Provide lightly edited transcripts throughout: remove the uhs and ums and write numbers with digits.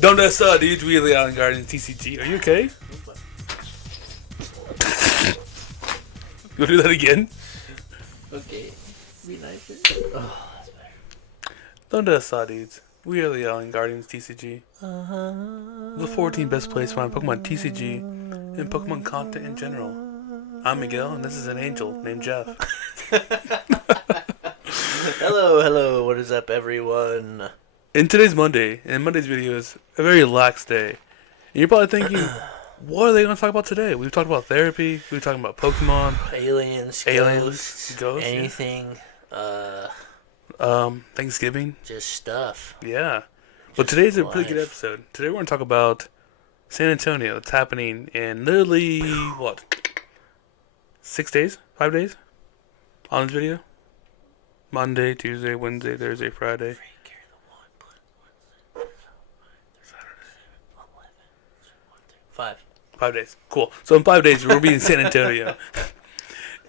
Don't dudes. We are the Island Guardians TCG. Are you okay? You want to do that again? Okay. Be nicer. Oh, that's better. Don't dudes. We are the Island Guardians TCG. The 14 best plays to find Pokemon TCG and Pokemon content in general. I'm Miguel, and this is an angel named Jeff. Hello. What is up, everyone? And today's Monday, and Monday's video is a very lax day. And you're probably thinking, what are they going to talk about today? We've talked about therapy, we've talked about Pokemon, Aliens, ghosts, anything. Thanksgiving. Just stuff. Yeah. But today's a pretty life. good episode. Today we're going to talk about San Antonio. It's happening in literally, 6 days? 5 days? On this video? Monday, Tuesday, Wednesday, Thursday, Friday. Five. 5 days. Cool. So in 5 days, we'll be in San Antonio.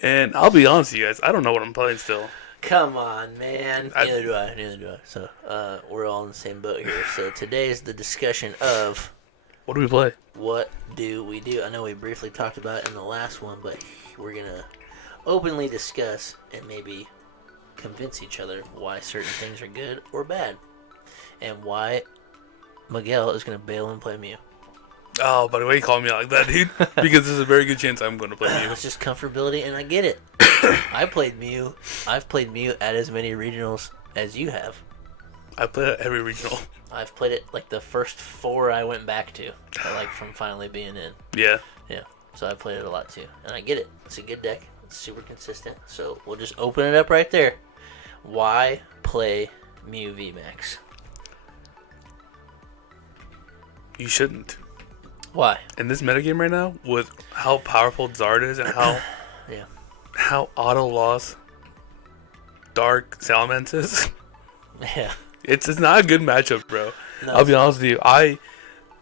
And I'll be honest with you guys, I don't know what I'm playing still. Come on, man. Neither do I. So, we're all in the same boat here. So today is the discussion of What do we play? what do we do. I know we briefly talked about it in the last one, but we're going to openly discuss and maybe convince each other why certain things are good or bad. And why Miguel is going to bail and play Mew. Oh, by the way, you call me out like that, dude. Because there's a very good chance I'm going to play Mew. It's just comfortability, and I get it. I played Mew. I've played Mew at as many regionals as you have. I play at every regional. I've played it like the first 4 I went back to, like from finally being in. Yeah. Yeah. So I played it a lot too, and I get it. It's a good deck. It's super consistent. So we'll just open it up right there. Why play Mew VMAX? You shouldn't. Why? In this metagame right now, with how powerful Zard is and how Yeah. how auto-loss Dark Salamence is, Yeah. it's not a good matchup, bro. No. I'll be honest with you. I've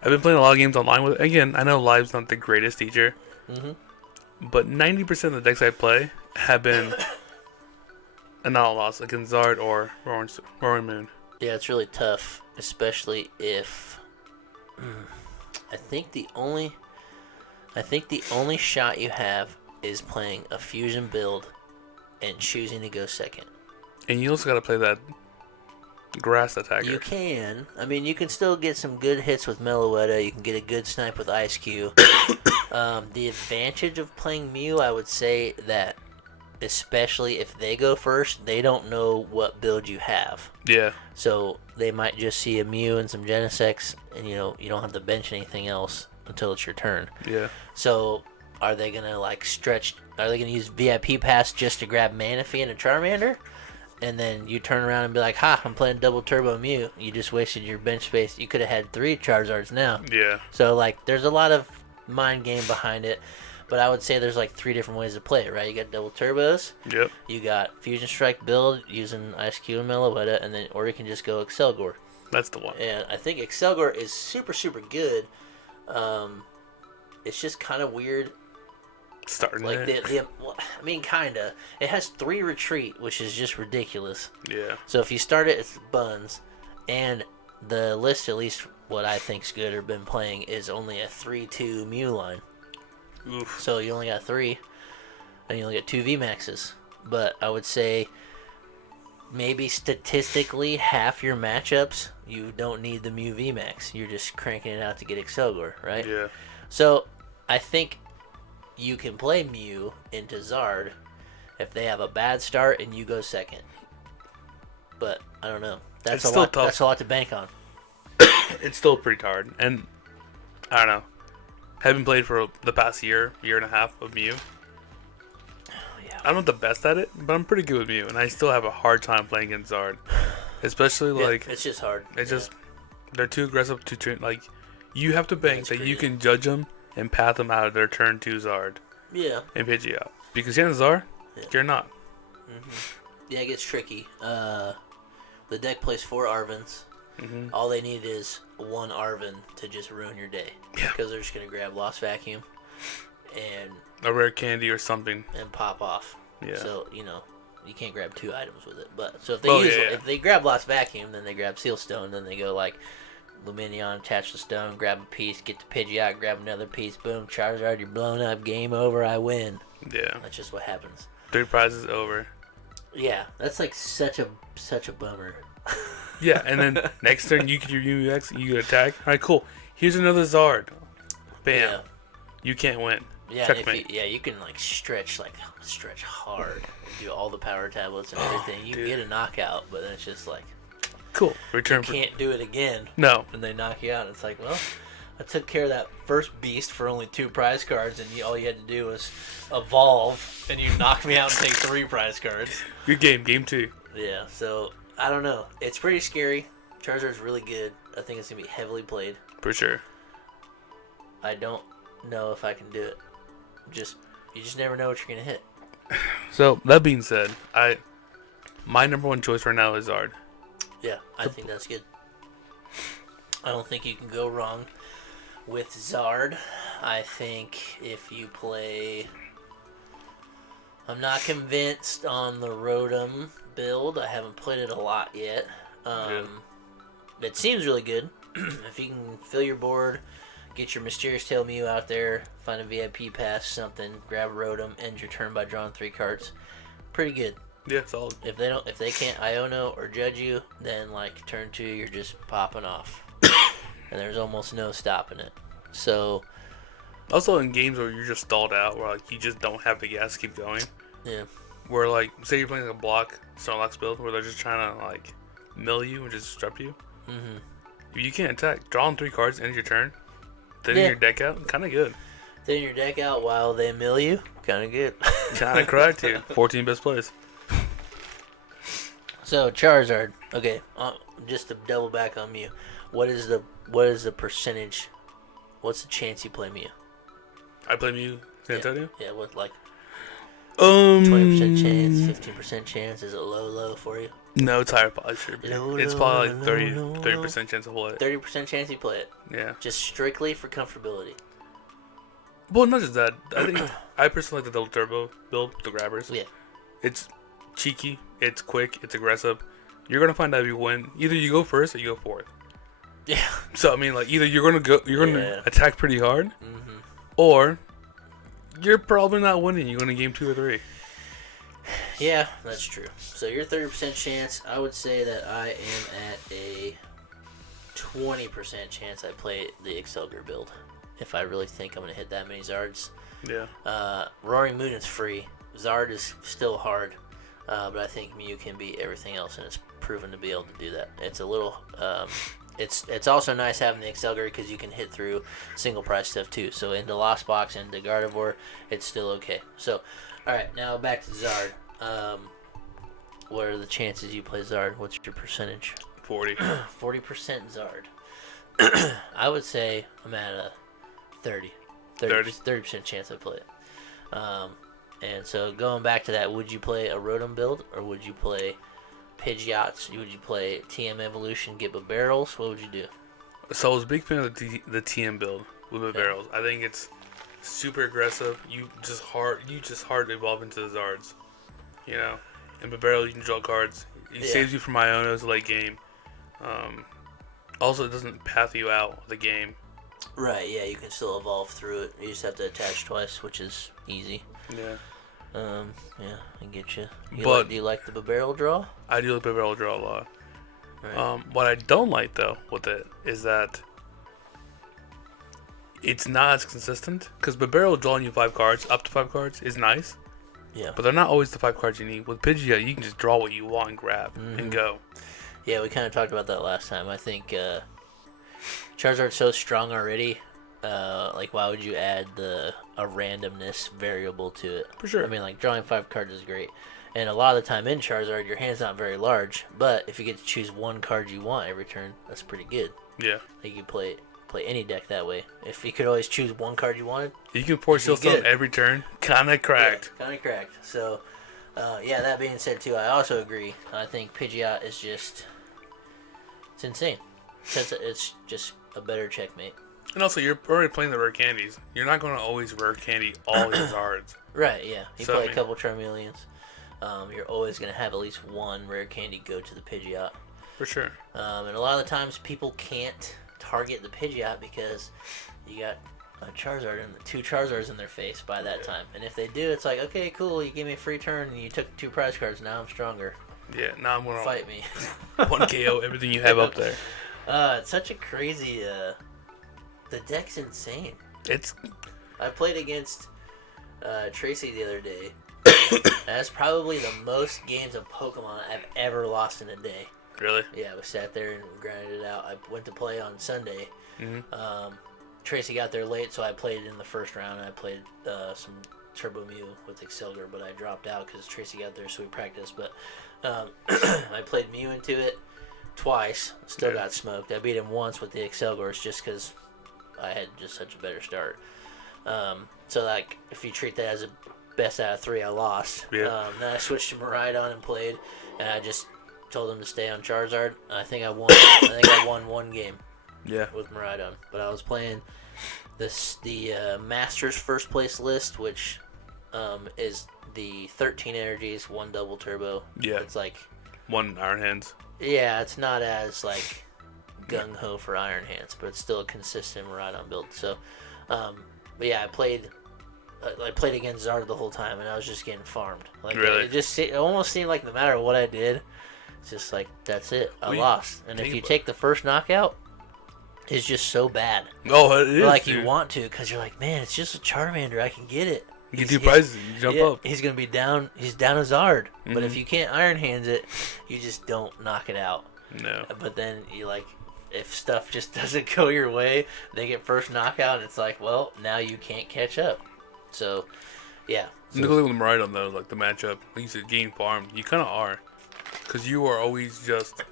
been playing a lot of games online with. Again, I know Live's not the greatest teacher, but 90% of the decks I play have been an auto-loss against Zard or Roaring Moon. Yeah, it's really tough, especially if I think the only shot you have is playing a fusion build and choosing to go second. And you also got to play that grass attacker. You can. I mean, you can still get some good hits with Meloetta. You can get a good snipe with Ice Cube. The advantage of playing Mew, I would say that, especially if they go first, they don't know what build you have. Yeah. So they might just see a Mew and some Genesects, and you don't have to bench anything else until it's your turn. Yeah. So are they gonna stretch? Are they gonna use VIP Pass just to grab Manaphy and a Charmander? And then you turn around and be like, "Ha! I'm playing double turbo Mew." You just wasted your bench space. You could have had 3 Charizards now. Yeah. So there's a lot of mind game behind it. But I would say there's 3 different ways to play it, right? You got double turbos. Yep. You got Fusion Strike build using Ice Cube and Meloetta, or you can just go Excelgor. That's the one. And I think Excelgor is super, super good. It's just kind of weird. Starting I mean, kinda. It has 3 retreat, which is just ridiculous. Yeah. So if you start it, it's buns, and the list, at least what I think's good or been playing, is only a 3-2 Mew line. Oof. So you only got 3, and you only get 2 VMAXs. But I would say maybe statistically half your matchups, you don't need the Mew VMAX. You're just cranking it out to get Excelgor, right? Yeah. So I think you can play Mew into Zard if they have a bad start and you go second. But I don't know. That's It's a still lot. tough. That's a lot to bank on. It's still pretty hard, and I don't know. Haven't played for the past year and a half of Mew. Yeah. I'm not the best at it, but I'm pretty good with Mew, and I still have a hard time playing against Zard. Especially It's just hard. it's just they're too aggressive to train. You have to bank that you can judge them and path them out of their turn 2 Zard. Yeah. And pitch you out. Because chances are, you're not. Yeah, it gets tricky. The deck plays 4 Arvins. All they need is 1 Arvin to just ruin your day. Yeah. Because they're just going to grab Lost Vacuum and A rare candy or something. pop off. Yeah. So, you can't grab 2 items with it. But so if they if they grab Lost Vacuum, then they grab Seal Stone, then they go Luminion, attach the stone, grab a piece, get the Pidgeot, grab another piece, boom, Charizard, you're blown up, game over, I win. Yeah. That's just what happens. 3 prizes over. Yeah, that's like such a bummer. Yeah, and then next turn you get your UX, you get attack. All right, cool. Here's another Zard. Bam. Yeah. You can't win. Yeah, Checkmate. you can like stretch hard, and do all the power tablets and everything. You dude. get a knockout, but then it's just like Cool. Return. you can't do it again. No. And they knock you out. It's like, well, I took care of that first beast for only 2 prize cards, and all you had to do was evolve, and you knocked me out and take 3 prize cards. Good game. Game 2. Yeah, so I don't know. It's pretty scary. Charizard's really good. I think it's gonna be heavily played. For sure. I don't know if I can do it. You just never know what you're gonna hit. So that being said, my number 1 choice right now is Zard. Yeah, I think that's good. I don't think you can go wrong with Zard. I think if you play... I'm not convinced on the Rotom build. I haven't played it a lot yet. It seems really good. If you can fill your board, get your Mysterious Tail Mew out there, find a VIP pass, something, grab a Rotom, end your turn by drawing 3 cards. Pretty good. Yeah, solid. If they can't Iono or judge you, then like turn 2 you're just popping off. And there's almost no stopping it. So Also in games where you're just stalled out, where like you just don't have the gas to keep going. yeah. Where like say you're playing a block Snorlax build where they're just trying to like mill you and just disrupt you. Mm-hmm. If you can't attack, drawing 3 cards, end your turn, then your deck out, kind of good. Then your deck out while they mill you, kind of good. Kind of correct here. 14 best plays. So Charizard, okay, just to double back on Mew, what is the percentage? What's the chance you play Mew? I play Mew. Can I tell you? Yeah, what like 20% 20% chance, 15% chance? Is it low for you? No, it's higher. Probably should be. It's probably like 30% 30% chance of play. 30% chance you play it. Yeah. Just strictly for comfortability. Well, not just that. I think I personally like the double turbo build, the grabbers. Yeah. It's cheeky. It's quick. It's aggressive. You're gonna find out if you win. Either you go first or you go fourth. Yeah. So I mean, like either you're gonna attack pretty hard, Mm-hmm. or you're probably not winning. You're gonna game 2 or 3. Yeah, that's true. So your 30% chance, I would say that I am at a 20% chance I play the Excelgor build. If I really think I'm going to hit that many Zards. Yeah. Roaring Moon is free. Zard is still hard. But I think Mew can beat everything else, and it's proven to be able to do that. It's a little... It's also nice having the Excelgor because you can hit through single price stuff too. So into Lost Box and into Gardevoir, it's still okay. So, alright, now back to Zard. What are the chances you play Zard? What's your percentage? 40. 40% Zard. I would say I'm at a 30% chance I play it. And so going back to that, would you play a Rotom build or would you play Pidgeots? Would you play TM Evolution, get barrels? What would you do? So I was a big fan of the TM build with the barrels. I think it's super aggressive. You just hard to evolve into the Zards. You know, and Barrel you can draw cards. It saves you from Ionos late game. Also, it doesn't path you out of the game. Right, yeah, you can still evolve through it. You just have to attach twice, which is easy. Yeah. Yeah, I get you. But do you like the barrel draw? I do like the barrel draw a lot. Right. What I don't like though with it is that it's not as consistent. Because Barrel drawing you 5 cards, up to 5 cards, is nice. Yeah. But they're not always the 5 cards you need. With Pidgeot, you can just draw what you want and grab and go. Yeah, we kind of talked about that last time. I think Charizard's so strong already. Like, why would you add a randomness variable to it? For sure. I mean, like, drawing 5 cards is great. And a lot of the time in Charizard, your hand's not very large. But if you get to choose 1 card you want every turn, that's pretty good. Yeah. Like, you play any deck that way. If you could always choose 1 card you wanted, you can force yourself every turn. Kind of cracked. Yeah, kind of cracked. So, yeah, that being said, too, I also agree. I think Pidgeot is just... It's insane. It's just a better checkmate. And also, you're already playing the rare candies. You're not going to always rare candy all your Zards. Right, yeah. You play a couple Charmeleons. You're always going to have at least 1 rare candy go to the Pidgeot. For sure. And a lot of the times, people can't target the Pidgeot because you got a Charizard and 2 Charizards in their face by that time. And if they do, it's like, okay, cool, you gave me a free turn and you took 2 prize cards. Now I'm stronger. Yeah, now I'm gonna fight me. 1 KO everything you have up there. It's such a crazy. The deck's insane. I played against Tracy the other day. That's probably the most games of Pokemon I've ever lost in a day. Really? Yeah, we sat there and grinded it out. I went to play on Sunday. Mm-hmm. Tracy got there late, so I played in the first round. I played some Turbo Mew with Excelgor, but I dropped out because Tracy got there, so we practiced. But I played Mew into it twice. Still got smoked. I beat him once with the Excelgors just because I had just such a better start. So, like, if you treat that as a best out of 3, I lost. Yeah. Then I switched to Miraidon and played, and I just told him to stay on Charizard. I think I won. I won 1 game. Yeah. With Miraidon, but I was playing the Masters first place list, which is the 13 energies, 1 double turbo. Yeah. It's like 1 Iron Hands. Yeah, it's not as like gung ho for Iron Hands, but it's still a consistent Miraidon build. So, but yeah, I played against Zard the whole time, and I was just getting farmed. Like really? It almost seemed like no matter what I did, it's just like that's it. I lost. And if you take the first knockout, it's just so bad. Oh, it is. Like dude. you want to, because you're like, man, it's just a Charmander. I can get it. You get 2 prizes. You jump up. He's gonna be down. He's down a Zard. Mm-hmm. But if you can't Iron Hands it, you just don't knock it out. No. But then you like, if stuff just doesn't go your way, they get first knockout, and it's like, well, now you can't catch up. So, yeah. So, the with Miraidon though, like the matchup, like you said, game farm, you kind of are, because you are always just.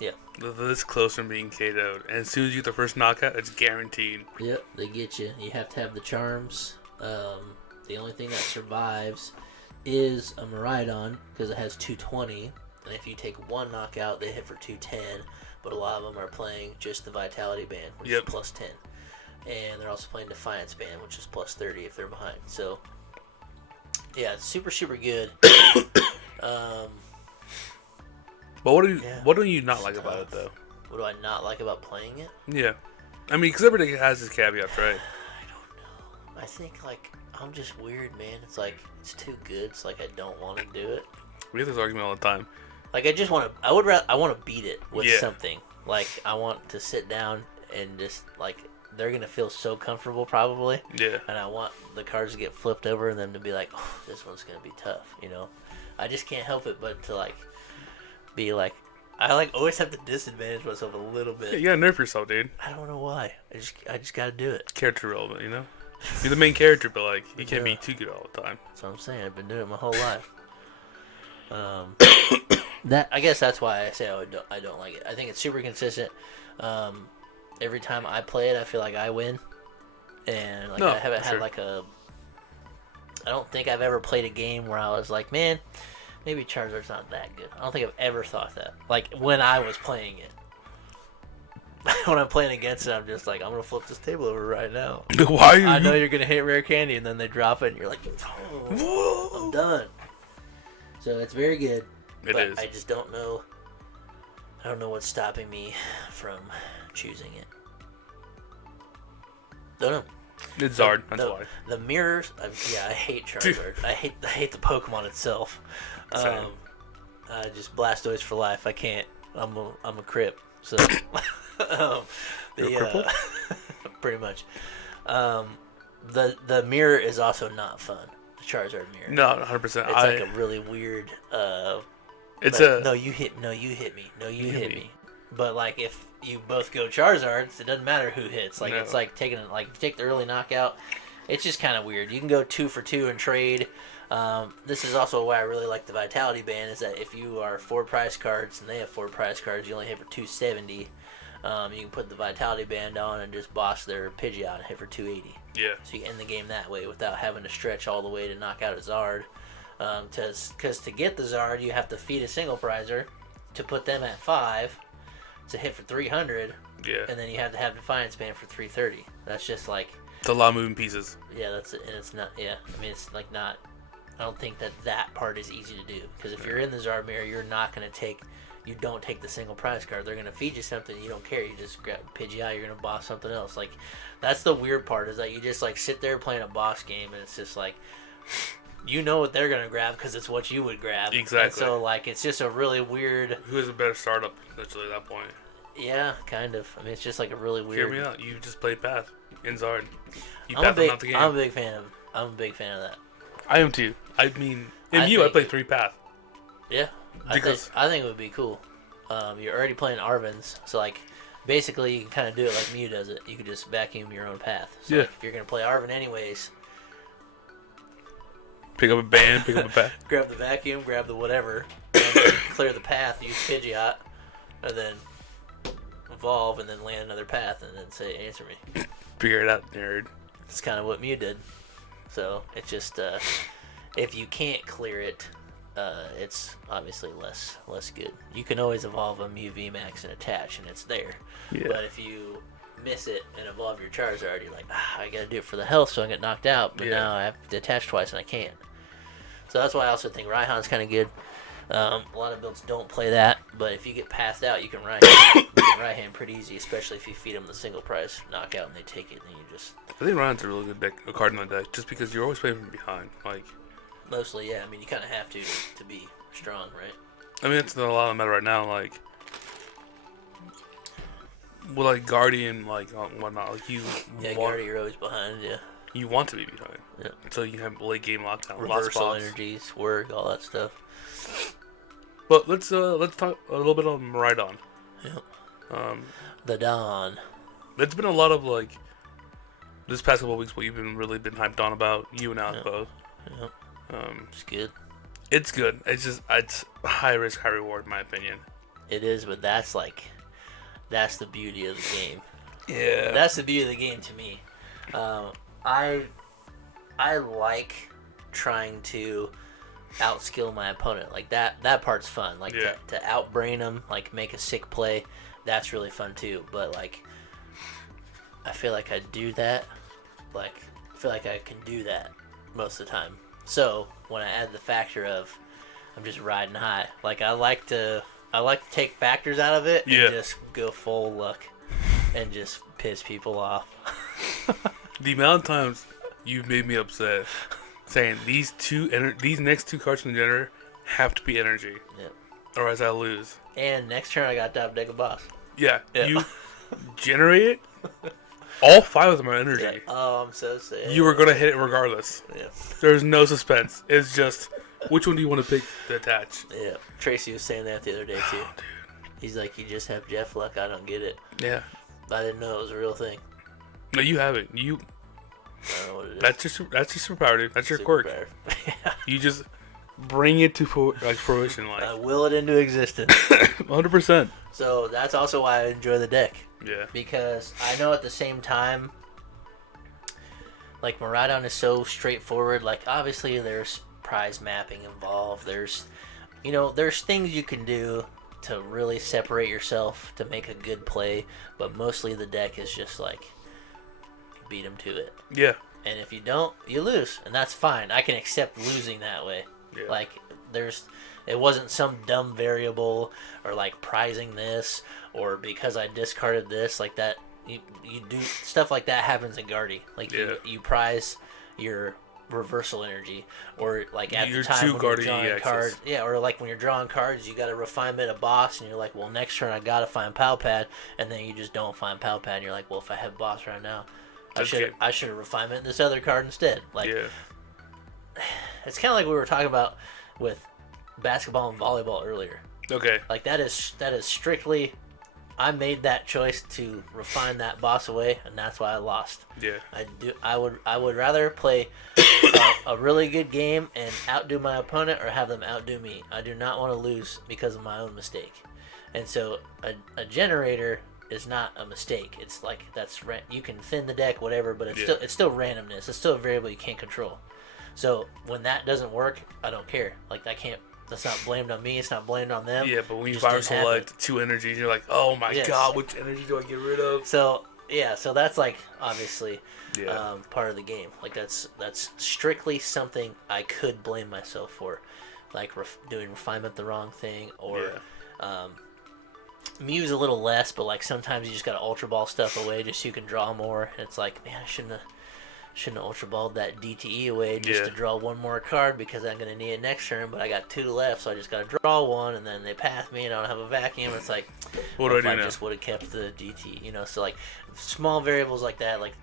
Yeah. This close from being KO'd. And as soon as you get the first knockout, it's guaranteed. Yep, they get you. You have to have the charms. The only thing that survives is a Miraidon, because it has 220. And if you take 1 knockout, they hit for 210. But a lot of them are playing just the Vitality Band, which is plus 10. And they're also playing Defiance Band, which is plus 30 if they're behind. So, yeah, it's super, super good. But what do you not like about it, though? What do I not like about playing it? Yeah. I mean, because everything has its caveats, right? I don't know. I think, like, I'm just weird, man. It's like, it's too good. It's like I don't want to do it. We have this argument all the time. Like, I just want to, I want to beat it with something. Like, I want to sit down and just, like, they're going to feel so comfortable, probably. Yeah. And I want the cards to get flipped over and them to be like, oh, this one's going to be tough, you know? I just can't help it but to, like, be like, I like always have to disadvantage myself a little bit. Yeah, you gotta nerf yourself, dude. I don't know why. I just gotta do it. Character relevant, you know? You're the main character, but like you can't be too good all the time. That's what I'm saying. I've been doing it my whole life. That I guess that's why I say I don't like it. I think it's super consistent. Every time I play it, I feel like I win, and like I haven't had like a. I don't think I've ever played a game where I was like, man, maybe Charizard's not that good. I don't think I've ever thought that. Like, when I was playing it. When I'm playing against it, I'm just like, I'm going to flip this table over right now. Why are you? I know you're going to hit rare candy, and then they drop it, and you're like, oh, I'm done. So, it's very good. It is. I just don't know. I don't know what's stopping me from choosing it. Don't know. It's Zard, that's why. The mirrors, I hate Charizard. I hate the Pokemon itself. Just Blastoise for life. I can't. I'm a crip. So, You're a cripple? Pretty much. The mirror is also not fun. The Charizard mirror. No, 100%. It's like a really weird. It's no, you hit me. No, you hit me. But like if you both go Charizards, it doesn't matter who hits. Like it's like taking like if you take the early knockout. It's just kind of weird. You can go 2 for 2 and trade. This is also why I really like the Vitality Band is that if you are 4 prize cards and they have 4 prize cards, you only hit for 270. You can put the Vitality Band on and just boss their Pidgeot and hit for 280. Yeah. So you end the game that way without having to stretch all the way to knock out a Zard. Because to get the Zard, you have to feed a single prizer to put them at 5 to hit for 300. Yeah. And then you have to have Defiance Band for 330. That's just like... It's a lot of moving pieces. Yeah, that's it. And it's not... Yeah. I mean, it's like not... I don't think that part is easy to do. Because if you're in the Zard mirror, you're not going to take you don't take the single prize card. They're gonna feed you something, you don't care. You just grab Pidgeot, you're gonna boss something else. Like, that's the weird part, is that you just like sit there playing a boss game, and it's just like, you know what they're gonna grab because it's what you would grab. Exactly. And so like it's just a really weird. Who has a better startup essentially at that point? Yeah, kind of. I mean, it's just like a really weird. Hear me out. You just play Path in Zard. You I'm path them out the game. I'm a big fan of. I'm a big fan of that. I am too. I mean, I play 3 Path. Yeah, I think it would be cool. You're already playing Arven's, so like basically you can kind of do it like Mew does it. You could just vacuum your own path. So like, if you're gonna play Arven anyways, pick up a band, pick up a path. Grab the vacuum, grab the whatever, and then clear the path. Use Pidgeot, and then evolve, and then land another path, and then say, "Answer me." Figure it out, nerd. It's kind of what Mew did. So it's just if you can't clear it, it's obviously less good. You can always evolve a Mew VMAX and attach, and it's there. Yeah. But if you miss it and evolve your Charizard, you're like, I gotta do it for the health, so I get knocked out. But now I have to attach twice, and I can't. So that's why I also think Raihan's kind of good. A lot of builds don't play that, but if you get passed out, you can Raihan pretty easy, especially if you feed them the single prize knockout and they take it, and then you just... I think Raihan's a really good deck, a card in that deck, just because you're always playing from behind. Like, mostly, yeah. I mean, you kind of have to be strong, right? I mean, it's not a lot of meta right now. Like, well, like Guardian, like whatnot. Like Guardian, you're always behind. Yeah. You want to be behind. Yeah. So you have late game lockdown, reversal energies, work, all that stuff. But let's talk a little bit on Miraidon. Yeah. The Dawn. It's been a lot of like this past couple of weeks what you've been really hyped on about, you and Alex both. Yeah. It's good. It's good. It's just it's high risk, high reward in my opinion. It is, but that's the beauty of the game. Yeah. That's the beauty of the game to me. I like trying to outskill my opponent. Like that part's fun. Like to outbrain them, like make a sick play. That's really fun too. But like, I feel like I do that. Like, I feel like I can do that most of the time. So when I add the factor of I'm just riding high, like I like to take factors out of it and just go full luck and just piss people off. The amount of times you've made me upset saying these next 2 cards from the generator have to be energy. Yep. Or else I lose. And next turn I got top deck a boss. Yeah. You generate it. All 5 of them are energy. Yeah. Oh, I'm so sad. You were gonna hit it regardless. Yeah. There's no suspense. It's just which one do you want to pick to attach? Yeah. Tracy was saying that the other day too. Oh, dude. He's like, you just have Jeff luck. I don't get it. Yeah. I didn't know it was a real thing. No, you have it. I don't know what it is. That's your superpower, dude. That's your quirk. You just bring it to fruition, like. I will it into existence. 100%. So that's also why I enjoy the deck. Yeah. Because I know at the same time, like Miraidon is so straightforward. Like obviously there's prize mapping involved. There's things you can do to really separate yourself to make a good play. But mostly the deck is just like beat them to it. Yeah. And if you don't, you lose, and that's fine. I can accept losing that way. Yeah. Like it wasn't some dumb variable or like prizing this or because I discarded this like that. You do stuff like that happens in Guardy. Like you prize your reversal energy or like at the time when you're drawing cards. Yeah, or like when you're drawing cards, you got to refinement a boss, and you're like, well, next turn I got to find Pal Pad, and then you just don't find Pal Pad, and you're like, well, if I have boss right now, I should have refinement this other card instead. Like, it's kind of like we were talking about with basketball and volleyball earlier. Okay. Like that is strictly, I made that choice to refine that boss away, and that's why I lost. Yeah. I would rather play a really good game and outdo my opponent or have them outdo me. I do not want to lose because of my own mistake. And so a generator is not a mistake. It's like you can thin the deck, whatever, but it's still randomness. It's still a variable you can't control. So when that doesn't work, I don't care. Like that's not blamed on me. It's not blamed on them. Yeah, but when you fire select 2 energies, you're like, oh my god, which energy do I get rid of? So so that's like obviously part of the game. Like that's strictly something I could blame myself for, like doing refinement the wrong thing or Mew's a little less, but like sometimes you just gotta Ultra Ball stuff away just so you can draw more. And it's like, man, I shouldn't have Ultra Balled that DTE away just to draw one more card because I'm gonna need it next turn. But I got 2 left, so I just gotta draw one, and then they pass me, and I don't have a vacuum. It's like, what do I do I now? just would have kept the DT, So like small variables like that, like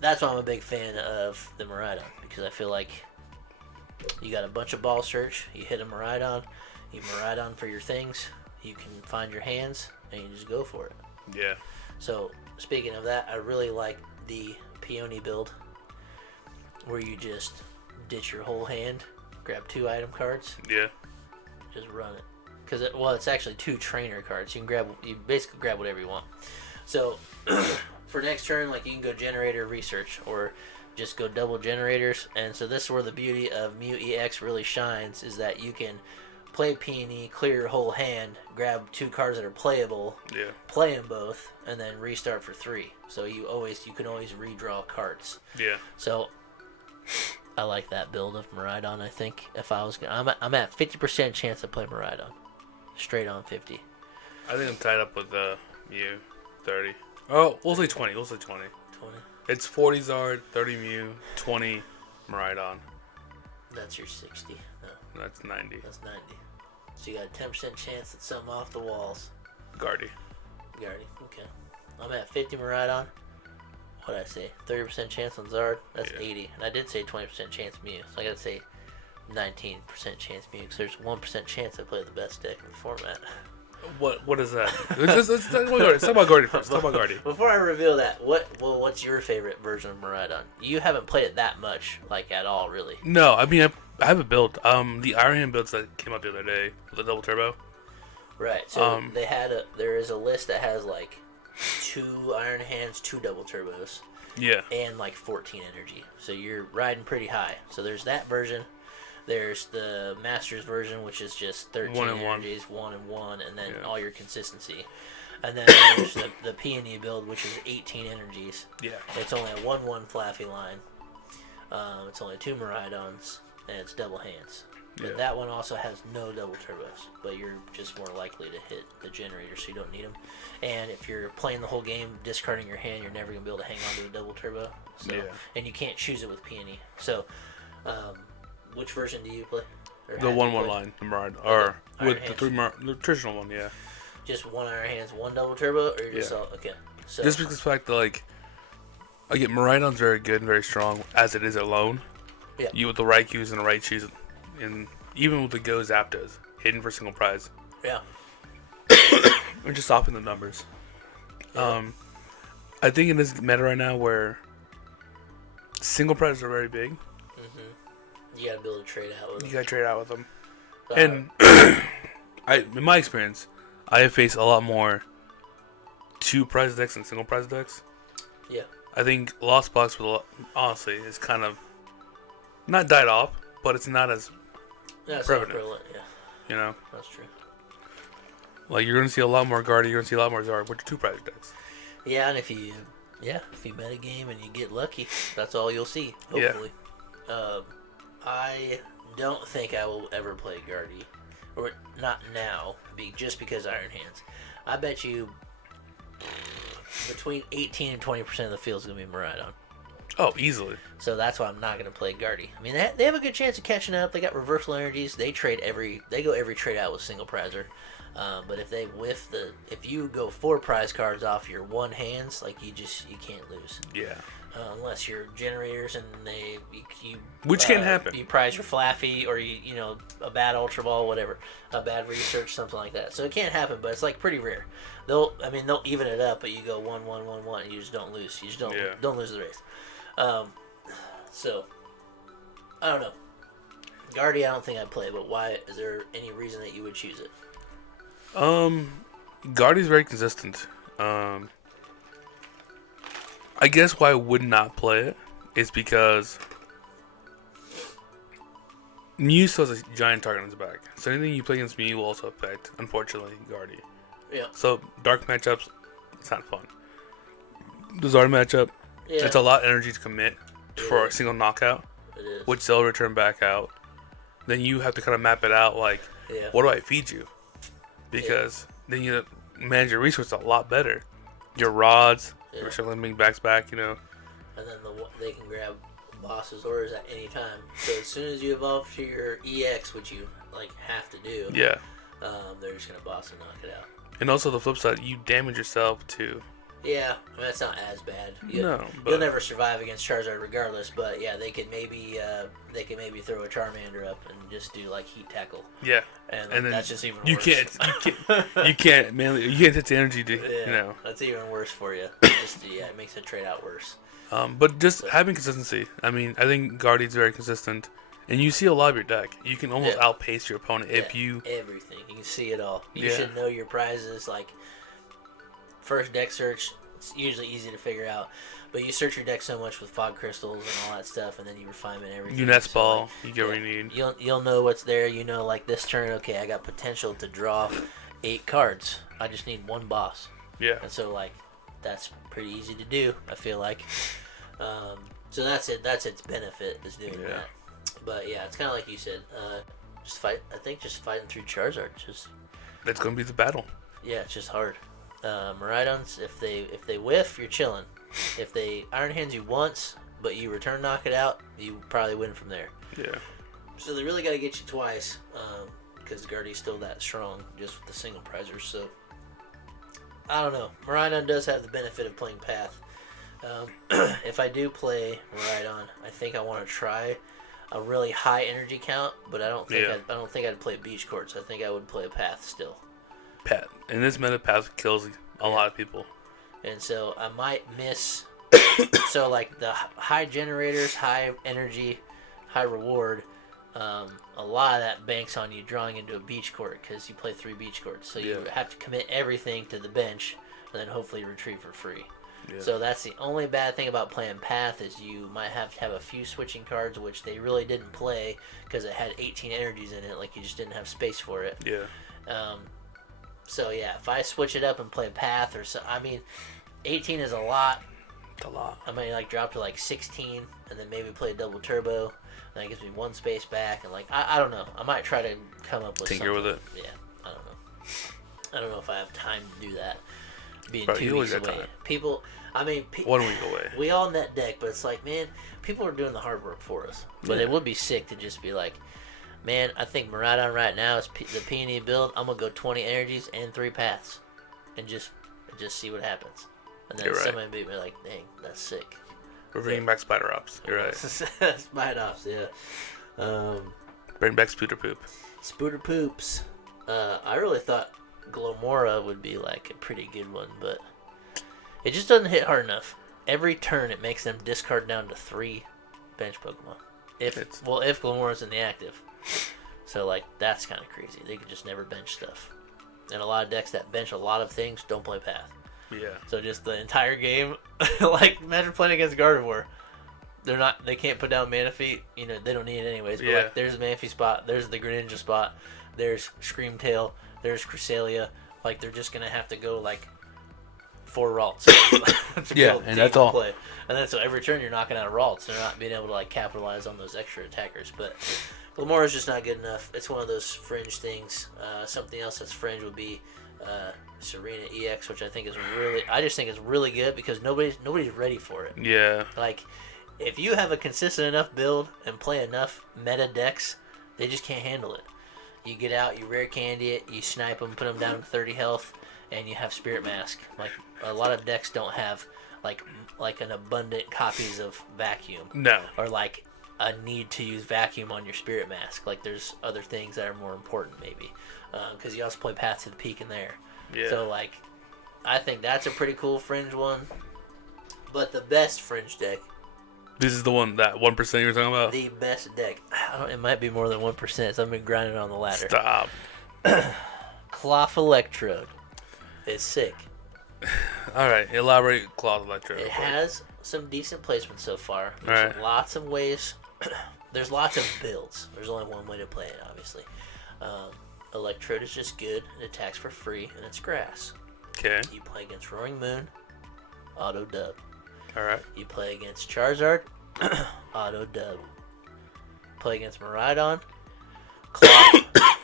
that's why I'm a big fan of the Miraidon, because I feel like you got a bunch of ball search, you hit a Miraidon, you Miraidon for your things, you can find your hands, and you just go for it. Yeah. So speaking of that, I really like the Peony build, where you just ditch your whole hand, grab 2 item cards, Yeah. just run it. Because it's actually 2 trainer cards. You basically grab whatever you want. So for next turn, like you can go generator research or just go double generators. And so this is where the beauty of Mew EX really shines, is that you can play Peony, clear your whole hand, grab 2 cards that are playable, play them both, and then restart for 3. So you can always redraw cards. Yeah. So I like that build of Miraidon. I think if I was gonna, I'm at 50% chance to play Miraidon, straight on 50. I think I'm tied up with Mew, 30. Oh, we'll say 20. 20. It's 40 Zard, 30 Mew, 20 Miraidon. That's your 60. No, That's 90. that's 90. So you got a 10% chance at something off the walls. Guardy. Okay. I'm at 50 Miraidon. What did I say? 30% chance on Zard. That's 80. And I did say 20% chance Mew. So I gotta say 19% chance Mew, because there's 1% chance I play the best deck in the format. What is that? Let's talk about Guardy first. Talk about Guardy. Before I reveal that, what's your favorite version of Miraidon? You haven't played it that much, like at all, really. No, I mean I have a build. The Iron Hand builds that came out the other day with the double turbo. Right. So there is a list that has like 2 Iron Hands, 2 double turbos. Yeah. And like 14 energy. So you're riding pretty high. So there's that version. There's the Masters version, which is just 13 energies, 1 and 1, and then all your consistency. And then there's the Peony build, which is 18 energies. Yeah. It's only a 1/1 Flaffy line. It's only 2 Miraidons, and it's double hands. But that one also has no double turbos, but you're just more likely to hit the generator, so you don't need them. And if you're playing the whole game, discarding your hand, you're never going to be able to hang on to a double turbo. So, and you can't choose it with Peony. So, which version do you play? The 1/1 line, the Miraidon, or with the traditional one, Just 1 Iron Hands, 1 double turbo, or you're just all, okay. So, just because the fact that, like, again, Miraidon's very good and very strong as it is alone. Yeah. You with the right cues and the right choose, and even with the Go Zapdos, hidden for single prize. Yeah. We're just softening the numbers. Yeah. I think in this meta right now where single prizes are very big. You gotta be able to trade out with them. You gotta trade out with them. And in my experience, I have faced a lot more 2 prize decks than single prize decks. Yeah. I think Lost Box, honestly, is kind of not died off, but it's not as prevalent. Yeah. You know? That's true. Like, you're gonna see a lot more Guardy, you're gonna see a lot more Zard, which are 2 prize decks. Yeah, and if you metagame and you get lucky, that's all you'll see, hopefully. Yeah. I don't think I will ever play Guardy. Or not now, just because Iron Hands. I bet you between 18 and 20% of the field is going to be Miraidon. Oh, easily. So that's why I'm not going to play Guardy. I mean, they have a good chance of catching up. They got reversal energies. They go every trade out with single prizer. But if you go 4 prize cards off your 1 hands, like you can't lose. Yeah. Unless you're generators and which can happen. You prize your Flaffy or a bad Ultra Ball, whatever, a bad research, something like that. So it can't happen, but it's like pretty rare. They'll even it up, but you go 1 1 1 1, and you just don't lose. You just don't lose the race. So I don't know. Guardy, I don't think I'd play, but why? Is there any reason that you would choose it? Guardy's very consistent. I guess why I would not play it is because Mew still has a giant target on his back. So anything you play against Mew will also affect, unfortunately, Guardy. Yeah. So dark matchups, it's not fun. The Zard matchup, it's a lot of energy to commit for a single knockout, which they'll return back out. Then you have to kind of map it out like, what do I feed you? because then you manage your resources a lot better. Your rods, your circling backs back, And then they can grab boss's orders at any time. So as soon as you evolve to your EX, which you have to do, they're just gonna boss and knock it out. And also the flip side, you damage yourself too. Yeah, I mean, that's not as bad. But you'll never survive against Charizard regardless. But yeah, they could maybe throw a Charmander up and just do heat tackle. Yeah, and then that's just even worse. You can't hit the energy to That's even worse for you. It makes the trade out worse. But just having consistency. I mean, I think Guardian's very consistent. And you see a lot of your deck. You can almost outpace your opponent if you... Everything. You can see it all. You should know your prizes. First deck search, it's usually easy to figure out. But you search your deck so much with fog crystals and all that stuff, and then you refine everything. You nest ball. You get what you need. You'll know what's there. This turn, okay, I got potential to draw 8 cards. I just need 1 boss. Yeah. And so, that's pretty easy to do, I feel like. So that's it. That's its benefit, is doing that. But yeah, it's kind of like you said. Just fighting through Charizard. That's gonna be the battle. Yeah, it's just hard. Miraidons, if they whiff, you're chilling. If they Iron Hands you once, but you return knock it out, you probably win from there. Yeah. So they really got to get you twice, because Guardi's still that strong, just with the single prizers. So I don't know. Miraidon does have the benefit of playing Path. If I do play Miraidon, I think I want to try a really high energy count, but I don't think I'd play Beach Courts. I think I would play Path still. Path. In this meta, Path kills a lot of people. And so I might miss. So the high generators, high energy, high reward. A lot of that banks on you drawing into a Beach Court because you play 3 Beach Courts. So you have to commit everything to the bench and then hopefully retrieve for free. Yeah. So that's the only bad thing about playing Path is you might have to have a few switching cards, which they really didn't play because it had 18 energies in it. You just didn't have space for it. Yeah. So yeah, if I switch it up and play Path 18 is a lot. It's a lot. I might drop to 16 and then maybe play a double turbo. And that gives me 1 space back and I don't know. I might try to come up with tinker with it. Yeah, I don't know. I don't know if I have time to do that. Being Bro, 2 weeks away. People, 1 week away. We all net deck, but it's man, people are doing the hard work for us. But it would be sick to just be man, I think Miraidon right now is the Peony build. I'm gonna go 20 energies and 3 paths, and just see what happens. And then somebody beat me dang, that's sick. We're bringing back Spider Ops. You're right. Spider Ops, yeah. Bring back Spooter Poop. Spooter Poops. I really thought Glomora would be a pretty good one, but it just doesn't hit hard enough. Every turn it makes them discard down to 3 bench Pokemon. If Glomora's in the active. So that's kind of crazy. They could just never bench stuff. And a lot of decks that bench a lot of things don't play Path. Yeah. So just the entire game, imagine playing against Gardevoir. They can't put down Manaphy. They don't need it anyways. But there's the Manaphy spot. There's the Greninja spot. There's Screamtail. There's Cresselia. They're just gonna have to go 4 Ralts. And that's all. Play. And then so every turn you're knocking out Ralts. They're not being able to capitalize on those extra attackers. But Glamora's just not good enough. It's one of those fringe things. Something else that's fringe would be Serena EX, which I just think is really good because nobody's ready for it. Yeah. If you have a consistent enough build and play enough meta decks, they just can't handle it. You get out, you rare candy it, you snipe them, put them down to 30 health, and you have Spirit Mask. A lot of decks don't have an abundant copies of Vacuum. No. Or a need to use Vacuum on your Spirit Mask. There's other things that are more important maybe, because you also play Path to the Peak in there. Yeah. So I think that's a pretty cool fringe one. But the best fringe deck. This is the one, that 1% you were talking about? The best deck. It might be more than 1%, so I've been grinding on the ladder. Stop. Cloth Electrode is sick. Alright, elaborate Cloth Electrode. It has some decent placement so far. There's lots of ways. There's lots of builds. There's only one way to play it, obviously. Electrode is just good. It attacks for free, and it's grass. Okay. You play against Roaring Moon, auto dub. Alright. You play against Charizard, auto dub. Play against Miraidon,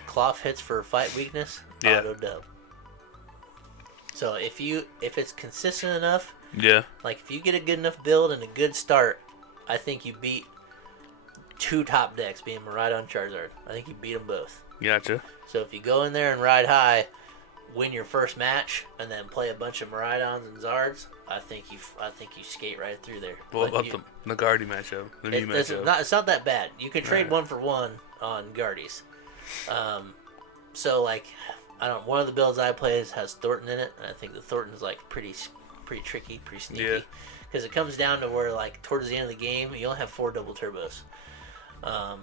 Cloth hits for fight weakness, auto dub. So if it's consistent enough, like if you get a good enough build and a good start, I think you beat 2 top decks, being Miraidon, Charizard. I think you beat them both. Gotcha. So if you go in there and ride high, win your first match, and then play a bunch of Miraidons and Zards, I think you skate right through there. What about the Guardy matchup? The new matchup? It's not that bad. You can trade 1 for 1 on Guardies. So like, I don't. One of the builds I play has Thornton in it, and I think the Thornton's like pretty tricky, pretty sneaky, because it comes down to where like towards the end of the game you only have 4 double turbos.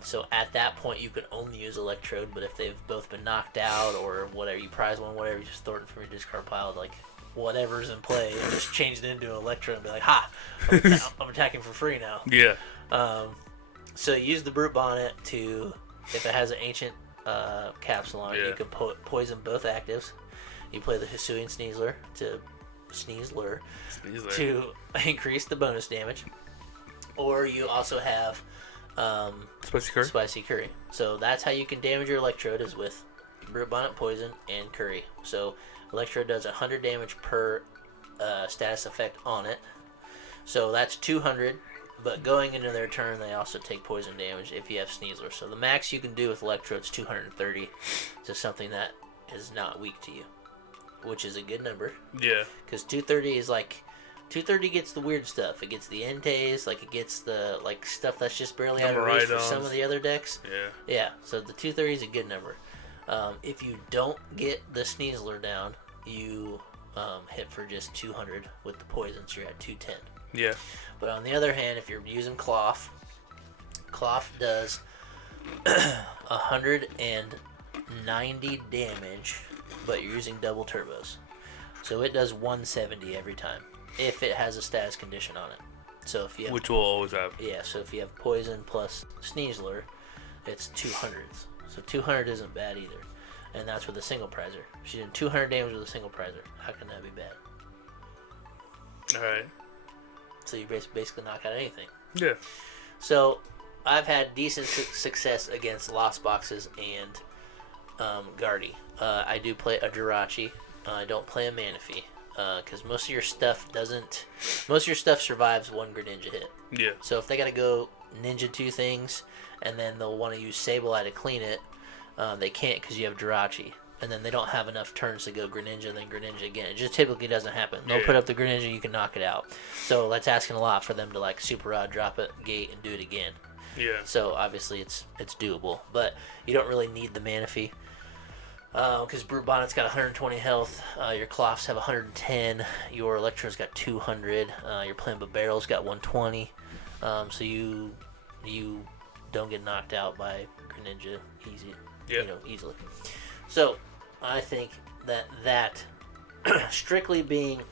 So at that point you can only use Electrode, but if they've both been knocked out or whatever, you prize one, whatever, you just Thornton from your discard pile, like whatever's in play, and just change it into an Electrode and be like, ha, I'm attacking for free now. Yeah. So you use the Brute Bonnet to, if it has an ancient capsule on it, you can poison both actives. You play the Hisuian Sneasler to increase the bonus damage. Or you also have Spicy Curry. So that's how you can damage your Electrode, is with Brute Bonnet, Poison, and Curry. So Electrode does 100 damage per status effect on it. So that's 200. But going into their turn, they also take poison damage if you have Sneasler. So the max you can do with Electrode is 230 to something that is not weak to you, which is a good number. Yeah. Because 230 is like... 230 gets the weird stuff. It gets the Entei, like it gets the like stuff that's just barely out of reach for some of the other decks. Yeah. Yeah, so the 230 is a good number. If you don't get the Sneasler down, you hit for just 200 with the poison, so you're at 210. Yeah. But on the other hand, if you're using Cloth does 190 damage, but you're using double turbos. So it does 170 every time, if it has a status condition on it. So if you have, which will always have. Yeah, so if you have Poison plus Sneasler, it's 200s. So 200 isn't bad either. And that's with a single prizer. She's doing 200 damage with a single prizer. How can that be bad? Alright. So you basically knock out anything. Yeah. So I've had decent success against Lost Boxes and Guardy. I do play a Jirachi. I don't play a Manaphy. Because most of your stuff survives one Greninja hit. Yeah. So if they gotta go Ninja 2 things, and then they'll want to use Sableye to clean it, they can't because you have Jirachi. And then they don't have enough turns to go Greninja and then Greninja again. It just typically doesn't happen. They'll put up the Greninja, you can knock it out. So that's asking a lot for them to like Super Rod, drop it, gate, and do it again. Yeah. So obviously it's doable, but you don't really need the Manaphy. Because Brute Bonnet's got 120 health, your Cloths have 110, your Electro's got 200, your Plant Barrel's got 120, so you don't get knocked out by Greninja easily. So I think that strictly being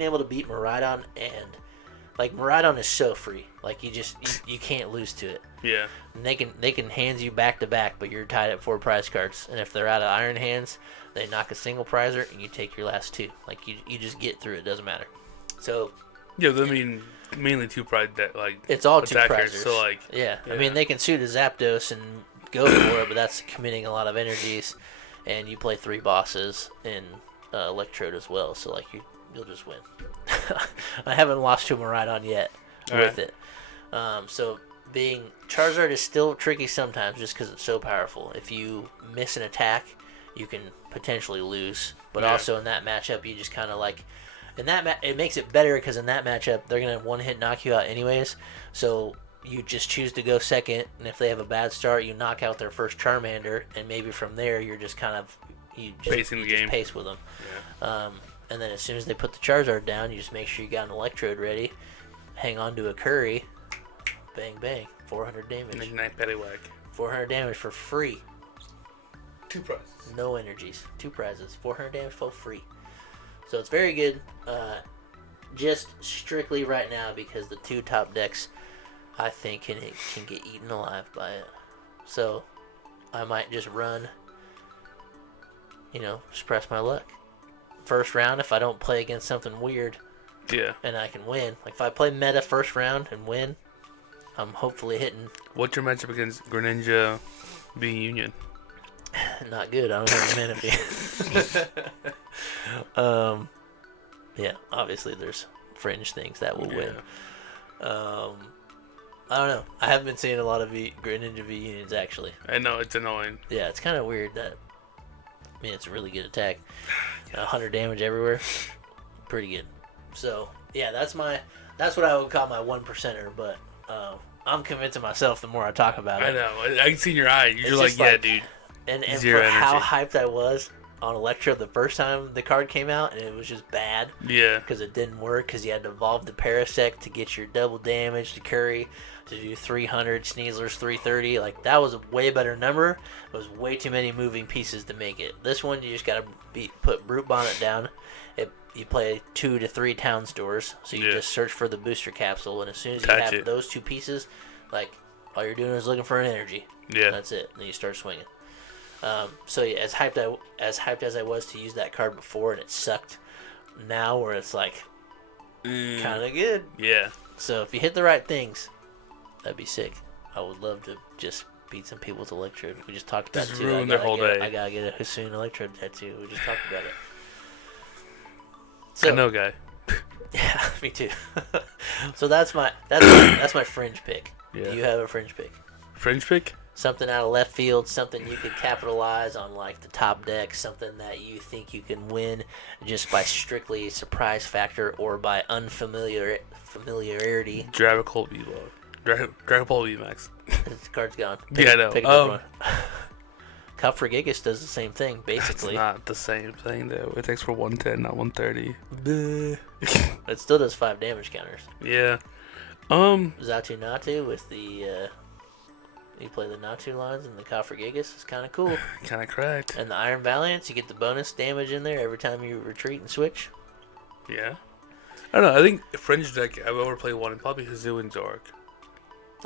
able to beat Miraidon, and like Miraidon is so free, like you can't lose to it. Yeah. And they can hands you back to back, but you're tied at 4 prize cards. And if they're out of Iron Hands, they knock a single prizer and you take your last 2. Like you just get through it. Doesn't matter. So yeah, I mean mainly 2 prize that like it's all 2 attackers, prizers. so like yeah. I mean they can suit a Zapdos and go for it, but that's committing a lot of energies. And you play 3 bosses in Electrode as well, so like you'll just win. I haven't lost to Miraidon yet with it. So being Charizard is still tricky sometimes just because it's so powerful. If you miss an attack, you can potentially lose. But also in that matchup, you just kind of like... it makes it better because in that matchup, they're going to one-hit knock you out anyways. So you just choose to go second, and if they have a bad start, you knock out their first Charmander, and maybe from there, you're just kind of... pacing the game. Just pace with them. Yeah. And then as soon as they put the Charizard down, you just make sure you got an Electrode ready, hang on to a Curry, bang, bang, 400 damage. Ignite Pettywhack. 400 damage for free. 2 prizes. No energies. 2 prizes. 400 damage for free. So it's very good. Just strictly right now because the 2 top decks, I think, can get eaten alive by it. So I might just run, just press my luck. First round, if I don't play against something weird, and I can win. Like if I play meta first round and win, I'm hopefully hitting. What's your matchup against Greninja being Union? Not good. I don't have a Manaphy. Yeah, obviously there's fringe things that will win. I don't know. I haven't been seeing a lot of Ninja V unions, actually. I know, it's annoying. Yeah, it's kind of weird that... I mean, it's a really good attack. 100 damage everywhere. Pretty good. So, yeah, that's what I would call my 1%er, but I'm convincing myself the more I talk about it. I know. I can see in your eye. You're like, yeah, dude. And Zero for energy. how hyped I was on Electro the first time the card came out, and it was just bad. Yeah. Because it didn't work, because you had to evolve the Parasect to get your double damage to curry, to do 300, Sneasler's 330. Like, that was a way better number. It was way too many moving pieces to make it. This one, you just got to put Brute Bonnet down. You play 2 to 3 town stores, so you just search for the booster capsule, and as soon as you have those 2 pieces, like, all you're doing is looking for an energy. Yeah. That's it. Then you start swinging. So yeah, as hyped as I was to use that card before, and it sucked. Now where it's like kind of good. Yeah. So if you hit the right things, that'd be sick. I would love to just beat some people with Electrode. We just talked about just it too. ruin their whole day. I gotta get a Hisuian Electrode tattoo. We just talked about it. So, I know, guy. Yeah, me too. So that's my fringe pick. Yeah. Do you have a fringe pick? Fringe pick? Something out of left field, something you could capitalize on, like the top deck, something that you think you can win just by strictly surprise factor or by familiarity. Dragapult V-Log. Dragapult V-Max. This card's gone. I know. Pick another one. Copfragigas does the same thing, basically. It's not the same thing, though. It takes for 110, not 130. It still does 5 damage counters. Yeah. Zatu Natu with the... you play the Natu lines and the Copfragigas. It's kind of cool. Kind of cracked. And the Iron Valiance, you get the bonus damage in there every time you retreat and switch. Yeah. I don't know. I think Fringe deck, I would play one, and probably Hisuian Zork.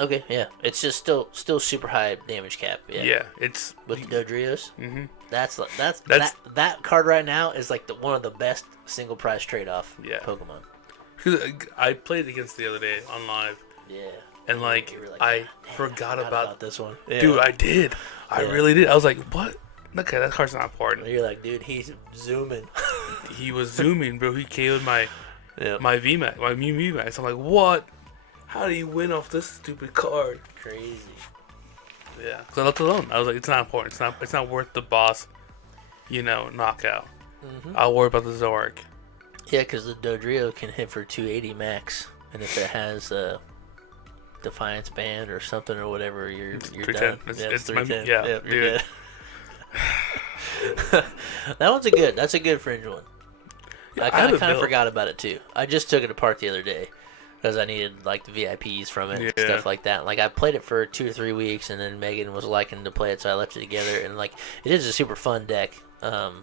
Okay, yeah. It's just still super high damage cap. Yeah, it's... With the Dodrios. Mm-hmm. That card right now is like one of the best single price trade-off Pokemon. Because I played against the other day on live. Yeah. And like I forgot about this one. Yeah. Dude, I did. I really did. I was like, what? Okay, that card's not important. You're like, dude, he's zooming. He was zooming, bro. He KO'd my VMAX, my Mew VMAX. I'm like, what? How do you win off this stupid card? Crazy. Yeah. So I left it alone. I was like, it's not important. It's not worth the boss, knockout. Mm-hmm. I'll worry about the Zork. Yeah, because the Dodrio can hit for 280 max, and if it has Defiance Band or something or whatever, you're done. It's 310. You're good. That's a good fringe one. Yeah, I kind of forgot about it too. I just took it apart the other day because I needed like the VIPs from it and stuff like that. Like I played it for 2 or 3 weeks, and then Megan was liking to play it, so I left it together. And like it is a super fun deck. But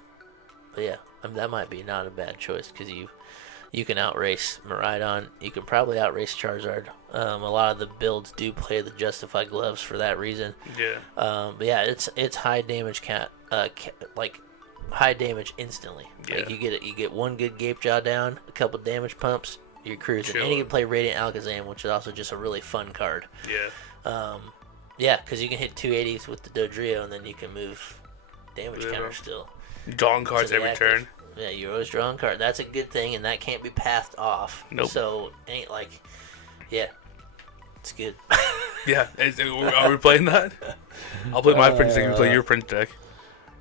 yeah, that might be not a bad choice because you can outrace Miraidon. You can probably outrace Charizard. A lot of the builds do play the Justified Gloves for that reason. Yeah. But yeah, it's high damage like high damage instantly. Yeah. Like you get one good Gape Jaw down, a couple damage pumps, you're cruising. And you can play Radiant Alakazam, which is also just a really fun card. Yeah. Yeah, because you can hit 280s with the Dodrio, and then you can move damage counter still. Drawing cards every turn. Yeah, you're always drawing card. That's a good thing, and that can't be pathed off. Nope. So, ain't like, yeah, it's good. Yeah, are we playing that? I'll play my Fringe deck and play your Fringe deck.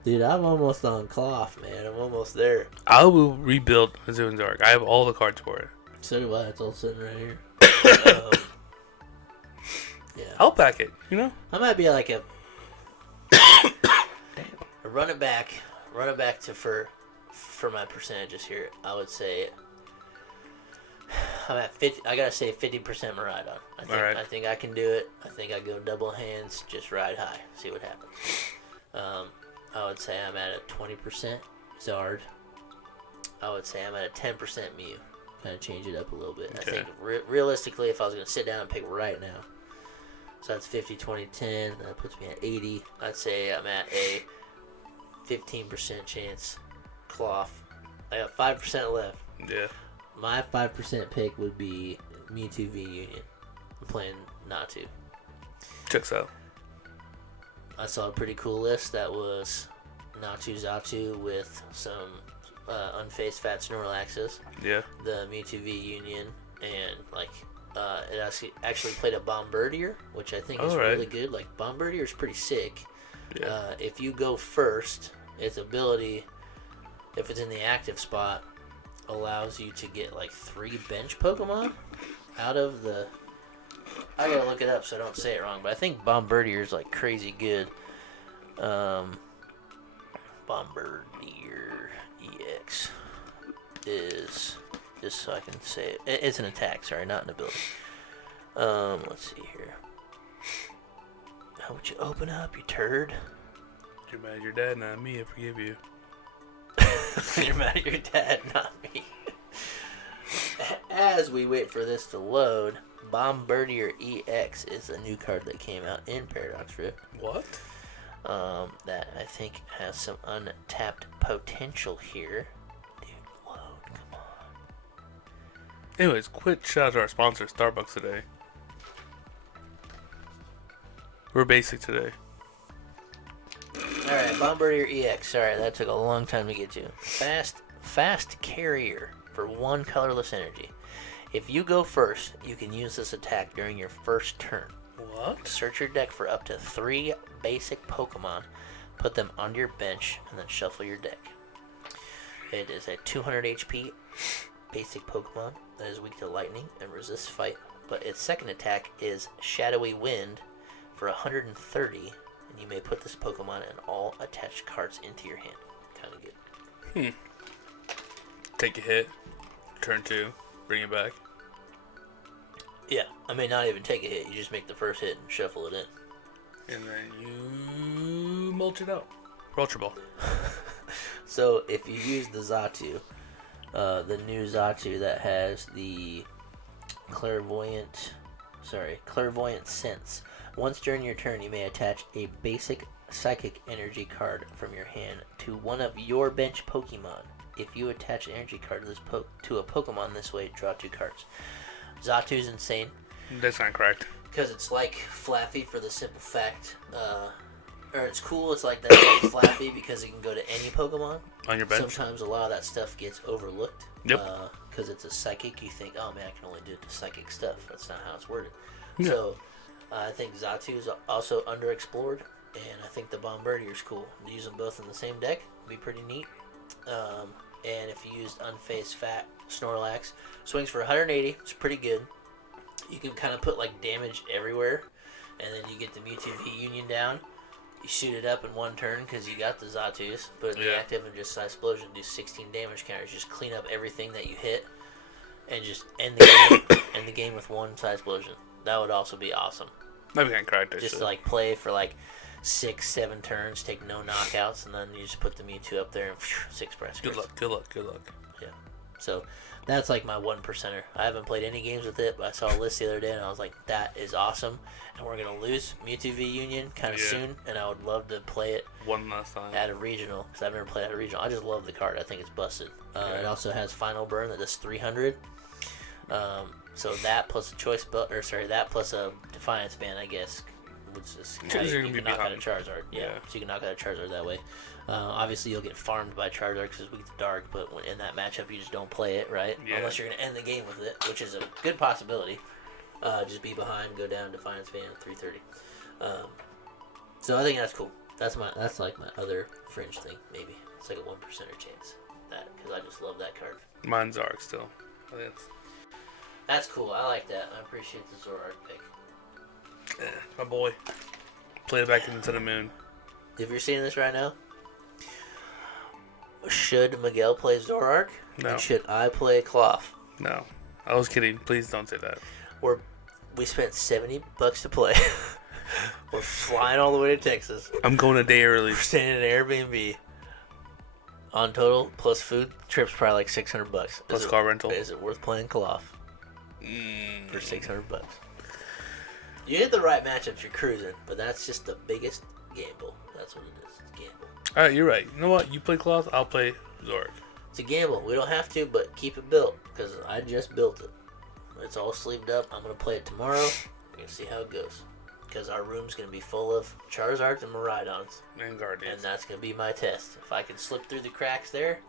Dude, I'm almost on cloth, man. I'm almost there. I will rebuild Hisuian Zork. I have all the cards for it. So do I. It's all sitting right here. Yeah. I'll pack it, I might be like a run it back to for my percentages here. I would say I'm at 50. I gotta say 50% Miraidon. I think I can do it. I think I go double hands, just ride high, see what happens. I would say I'm at a 20% Zard. I would say I'm at a 10% Mew. Kind of change it up a little bit. Okay. I think realistically, if I was gonna sit down and pick right now, so that's 50, 20, 10. That puts me at 80. I'd say I'm at a 15% chance Cloth. I got 5% left. Yeah. My 5% pick would be Mewtwo V Union. I'm playing Natu. Checks out. I saw a pretty cool list that was Natu Zatu with some unfaced fat Snorlaxes. Yeah. The Mewtwo V Union, and like it actually played a Bombardier, which I think is really good. Like Bombardier is pretty sick. Yeah. If you go first, its ability, if it's in the active spot, allows you to get like 3 bench Pokemon out of the. I gotta look it up so I don't say it wrong, but I think Bombardier is like crazy good. Bombardier EX is, just so I can say it, it's an attack, sorry, not an ability. Let's see here. How would you open up, you turd? You're mad at your dad, not me. I forgive you. You're mad at your dad, not me. As we wait for this to load, Bombardier EX is a new card that came out in Paradox Rift. What? That I think has some untapped potential here. Dude, load, come on. Anyways, quick shout out to our sponsor, Starbucks, today. We're basic today. Alright, Bombardier EX. Sorry, that took a long time to get to. Fast Carrier for 1 colorless energy. If you go first, you can use this attack during your first turn. What? Search your deck for up to 3 basic Pokemon, put them onto your bench, and then shuffle your deck. It is a 200 HP basic Pokemon that is weak to lightning and resists fight, but its second attack is Shadowy Wind for 130, and you may put this Pokemon and all attached cards into your hand. Kind of good. Take a hit, turn 2, bring it back. Yeah, I may not even take a hit. You just make the first hit and shuffle it in. And then you mulch it out. Ultra Ball. So if you use the Zatu, the new Zatu that has the clairvoyant sense. Once during your turn, you may attach a basic psychic energy card from your hand to one of your bench Pokemon. If you attach an energy card to this to a Pokemon this way, draw 2 cards. Zatu's insane. That's not correct. Because it's like Flaffy for the simple fact, or it's cool, it's like that's like Flaffy because it can go to any Pokemon. On your bench? Sometimes a lot of that stuff gets overlooked. Yep. Because it's a psychic, you think, oh man, I can only do it to psychic stuff. That's not how it's worded. Yeah. So, I think Zatu is also underexplored, and I think the Bombardier is cool. Use them both in the same deck would be pretty neat. And if you used Unfaced Fat Snorlax, swings for 180. It's pretty good. You can kind of put like damage everywhere, and then you get the Mewtwo V Union down. You shoot it up in 1 turn because you got the Zatus. Put in the active and just Side Explosion. Do 16 damage counters. Just clean up everything that you hit, and just end the game. End the game with 1 Side Explosion. That would also be awesome. That'd be kind of correct. Just to like play for like 6-7 turns, take no knockouts, and then you just put the Mewtwo up there and 6 press. Good luck. Yeah. So that's like my 1%er. I haven't played any games with it, but I saw a list the other day and I was like, that is awesome. And we're going to lose Mewtwo V Union kind of soon, and I would love to play it one last time at a regional, because I've never played at a regional. I just love the card. I think it's busted. It also has Final Burn that does 300. So that plus a choice that plus a Defiance Band, I guess, which is how you can knock out a Charizard. Yeah, so you can knock out a Charizard that way. Obviously, you'll get farmed by Charizard because it's weak to Dark, but in that matchup, you just don't play it, right? Yeah. Unless you're going to end the game with it, which is a good possibility. Just be behind, go down, Defiance Band, 330. So I think that's cool. That's like my other fringe thing, maybe. It's like a 1%er chance. Because I just love that card. Mine's Arc still. That's cool. I like that. I appreciate the Zoroark pick. My boy. Play it back into the moon. If you're seeing this right now, should Miguel play Zoroark? No. And should I play Cloth? No. I was kidding. Please don't say that. We spent $70 to play. We're flying all the way to Texas. I'm going a day early. We're staying in an Airbnb. On total, plus food, trip's probably like $600. Plus car rental. Is it worth playing Cloth? For $600? You hit the right matchups, you're cruising, but that's just the biggest gamble. That's what it is. It's a gamble. Alright, you're right. You know what? You play Cloth, I'll play Zoroark. It's a gamble. We don't have to, but keep it built, because I just built it. It's all sleeved up. I'm going to play it tomorrow. We're going to see how it goes. because our room's going to be full of Charizards and Miraidons. And Guardians. And that's going to be my test. If I can slip through the cracks there,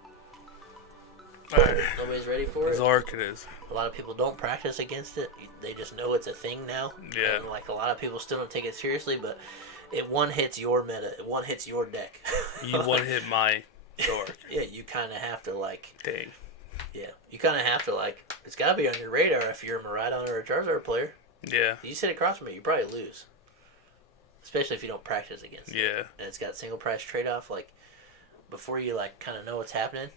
Alright. nobody's ready for it. Zark it is. A lot of people don't practice against it. They just know it's a thing now. Yeah. And, like, a lot of people still don't take it seriously, but it one-hits your meta. It one-hits your deck. You one-hit my Zark. Yeah, you kind of have to, like... Dang. Yeah, you kind of have to, like... It's got to be on your radar if you're a Miraidon or a Charizard player. Yeah. You sit across from it, you probably lose. Especially if you don't practice against it. Yeah. And it's got single price trade-off, like... Before you, like, kind of know what's happening,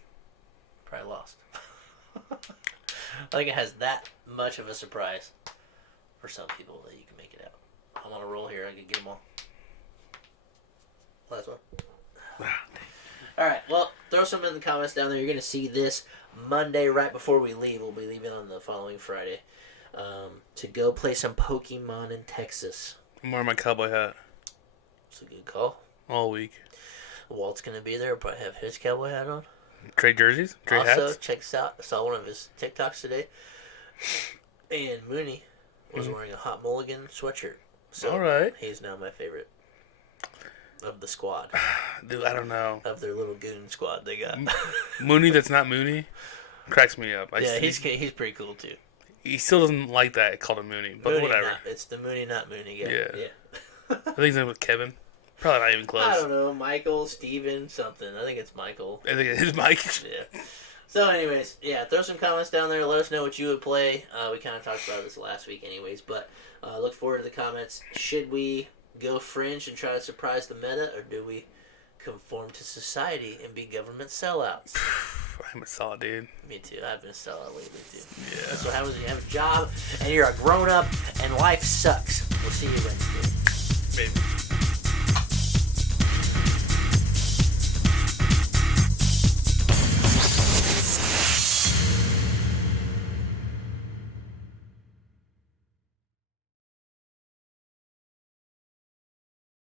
probably lost. I think it has that much of a surprise for some people that you can make it out. I'm on a roll here. I can get them all. Last one. Alright, well, throw some in the comments down there. You're going to see this Monday right before we leave. We'll be leaving on the following Friday to go play some Pokemon in Texas. I'm wearing my cowboy hat It's a good call. all week. Walt's going to be there. Probably have his cowboy hat on. Trade jerseys? Trade Also, hats? check this out. I saw one of his TikToks today. And Mooney was wearing a Hot Mulligan sweatshirt. So Alright. he's now my favorite of the squad. Dude, I don't know. Of their little goon squad they got. Mooney that's not Mooney cracks me up. Yeah, he's pretty cool too. He still doesn't like that. I called him Mooney, but Mooney, whatever. it's the Mooney, not Mooney guy. Yeah. Yeah. I think his name was Kevin. Probably not even close. I don't know. Michael, Steven, something. I think it's Michael. I think it's Mike. Yeah. So, anyways, yeah, throw some comments down there. Let us know what you would play. We kind of talked about this last week, anyways, but look forward to the comments. Should we go fringe and try to surprise the meta, or do we conform to society and be government sellouts? I'm a solid dude. Me too. I've been a sellout lately too. Yeah. That's what happens when you have a job and you're a grown up and life sucks. We'll see you Wednesday. Maybe.